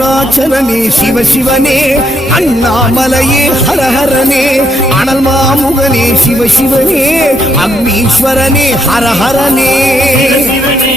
அருணாச்சலனே சிவ சிவனே அண்ணாமலையே ஹரஹரனே அனல் மாமுகனே சிவ சிவனே அக்னீஸ்வரனே ஹரஹரனே சிவனே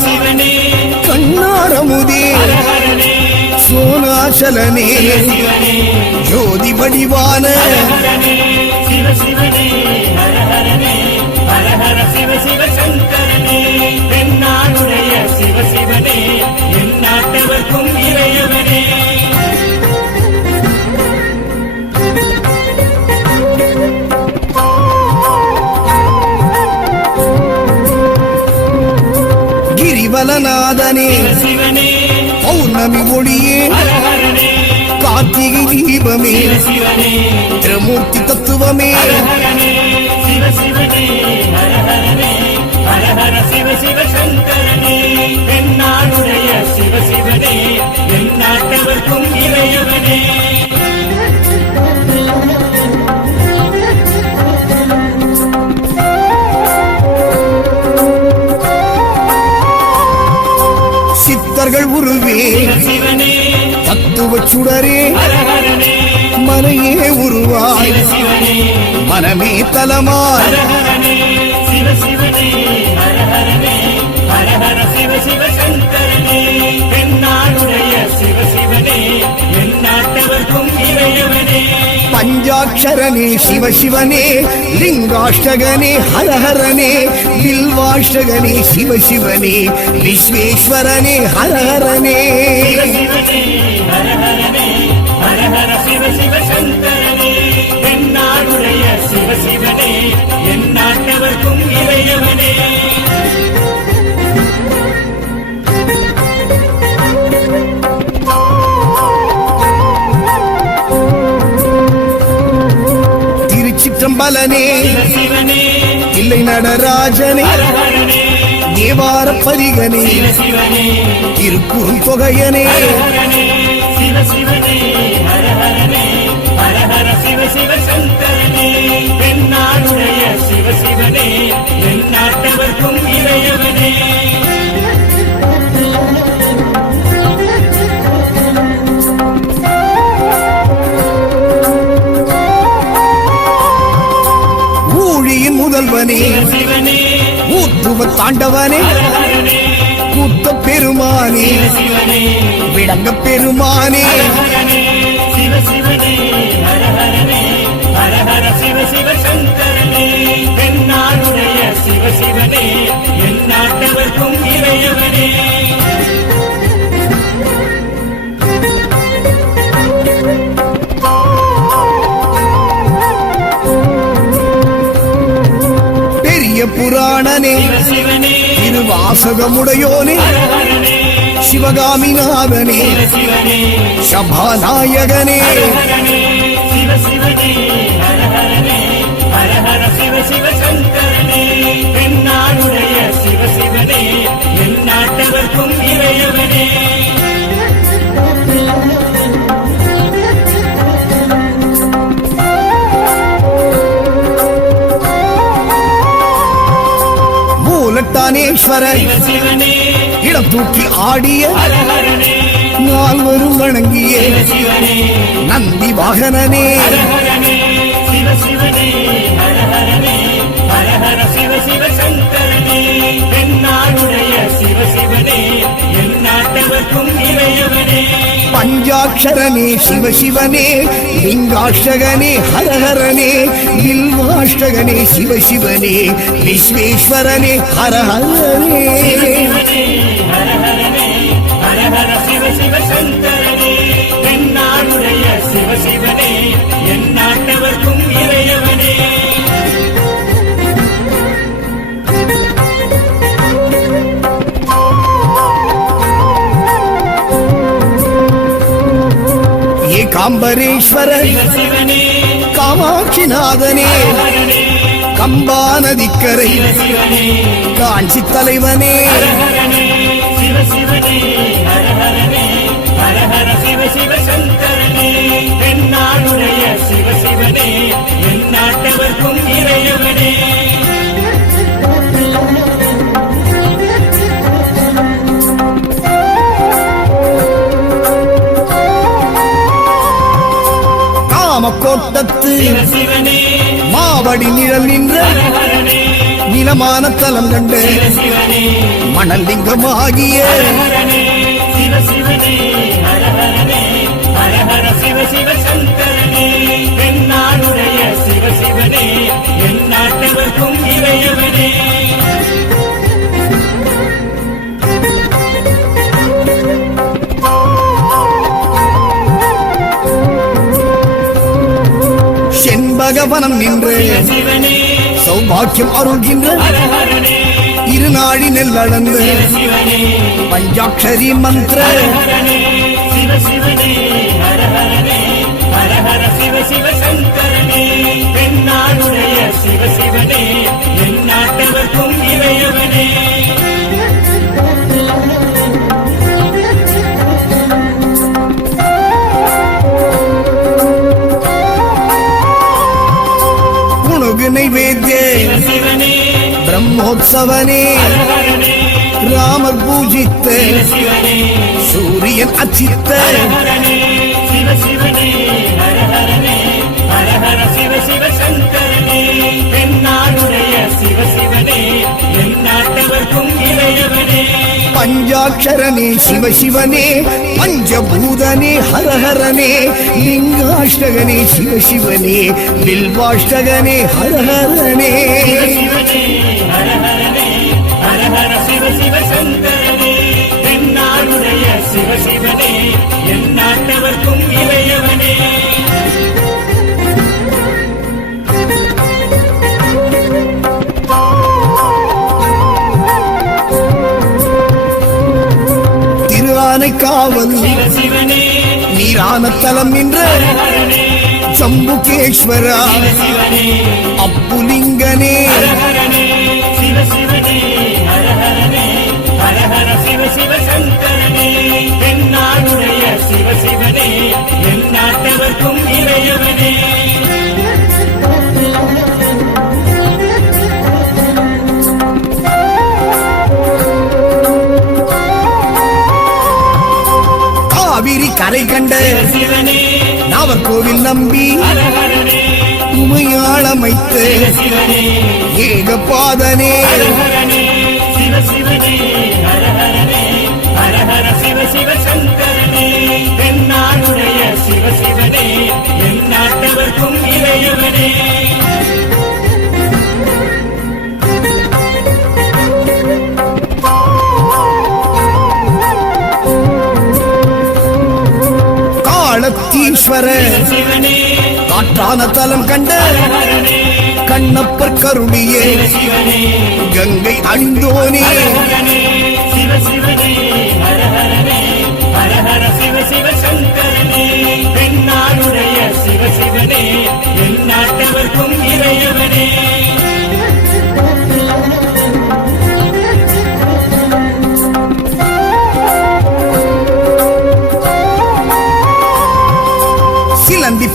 சிவனே. கண்ணாரமுதே. சிவனே ஜோதி வடிவான சிவ சிவனே. சிவனே. பௌர்ணமி ஒளியே. கார்த்திகை தீபமே. திருமூர்த்தி தத்துவமே. சிவ சிவ சங்கரனே. தென்னாடுடைய சிவ சிவனே. என் நாட்டவர்க்கும் இளையவனே சுடரே. மலையே உருவாய். மனமே தலமாய். பஞ்சாட்சரனே சிவ சிவனே லிங்காஷ்டகனே ஹரஹரனே வில்வாஷ்டகனே சிவ சிவனே விஸ்வேஸ்வரனே ஹரஹரனே. திருச்சிற்றம்பலனே பலனே. இல்லை நடராஜனே தேவார பதிகனே இருக்கும் தொகையனே சிவ சிவ சங்கரனே சிவ சிவனே ஊத்துவ தாண்டவனே. கூத்த பெருமானே. விளங்க பெருமானே. ஹரஹரனே. சிவ சிவனே பெரிய புராணனே திருவாசகமுடையோனே சிவகாமிநாதனே சபாநாயகனே. சிவனே. இடம் தூக்கி ஆடிய நால்வரும் வணங்கிய. நந்தி வாகனனே. என் நாட்டவர்க்கும் இளையவனே பஞ்சாட்சரனே சிவசிவனே லிங்காஷ்டகனே ஹரஹரனே வில்வாஷ்டகனே சிவசிவனே விஸ்வேஸ்வரனே ஹரஹரனே. சிவனே சிவ சிவ சங்கரனே தென்னாடுடைய சிவ சிவ சிவ சங்கரனே தென்னாடுடைய காஞ்சி தலைவனே என் நாட்டவர்க்கும் இறையவனே. சிவனே மாவடி நிழல் நின்ற நிலமான தலம் கண்டு சிவ சிவனே மணல் லிங்கமாகிய ஹரஹரனே. சிவ சிவனே ஹர ஹர சிவ சிவ செண்பகவனம் நின்று சௌபாக்கியம் அருள்கின்ற இருநாழி சிவ சிவனே பஞ்சாட்சரி மந்திர ஹரஹரனே. சிவ சிவனே மகோத்சவனே. ராமர் பூஜித்த சூரியன் அச்சித்த பஞ்சாட்சரனே சிவசிவனே பஞ்சபூதனே ஹரஹரனே லிங்காஷ்டகனே சிவசிவனே வில்வாஷ்டகனே ஹரஹரனே. சிவனே நீரான தலம் நின்ற சம்புகேஸ்வரா அப்புலிங்கனே. சிவ சிவனே. ஹர ஹரனே சிவ சிவ சங்கரனே. தென்னாடுடைய சிவ சிவனே. என் நாட்டவர்க்கும் இறையவனே. காலத்தீஸ்வர சிவ கண்ட கண்ணப்பர் கருணியே. கங்கை அணிந்தோனே. ஹரஹரனே சிவ சிவனே ஹர என் நாட்டவர்க்கும் இறையவனே.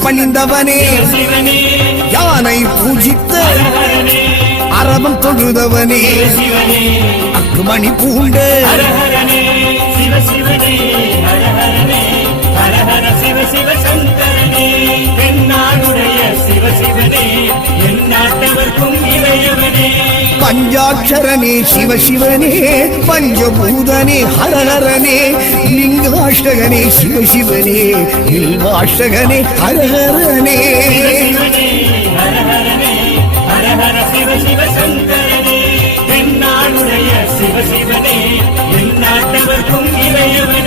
பணிந்தவனே. யானை பூஜித்த அரவம் தொழுதவனே. அக்குமணி பூண்ட சிவ சிவ சங்கரனே. தென்னாடுடைய சிவ சிவனே என் நாட்டவர்க்கும் இறையவனே. பஞ்சாட்சரனே சிவசிவனே பஞ்சபூதனே ஹரஹரனே லிங்காஷ்டகனே சிவசிவனே லிங்காஷ்டகனே ஹரஹரனே. சிவ சிவ சங்கரனே. தென்னாடுடைய சிவ சிவனே எந்நாட்டவர்க்கும் இறையவனே.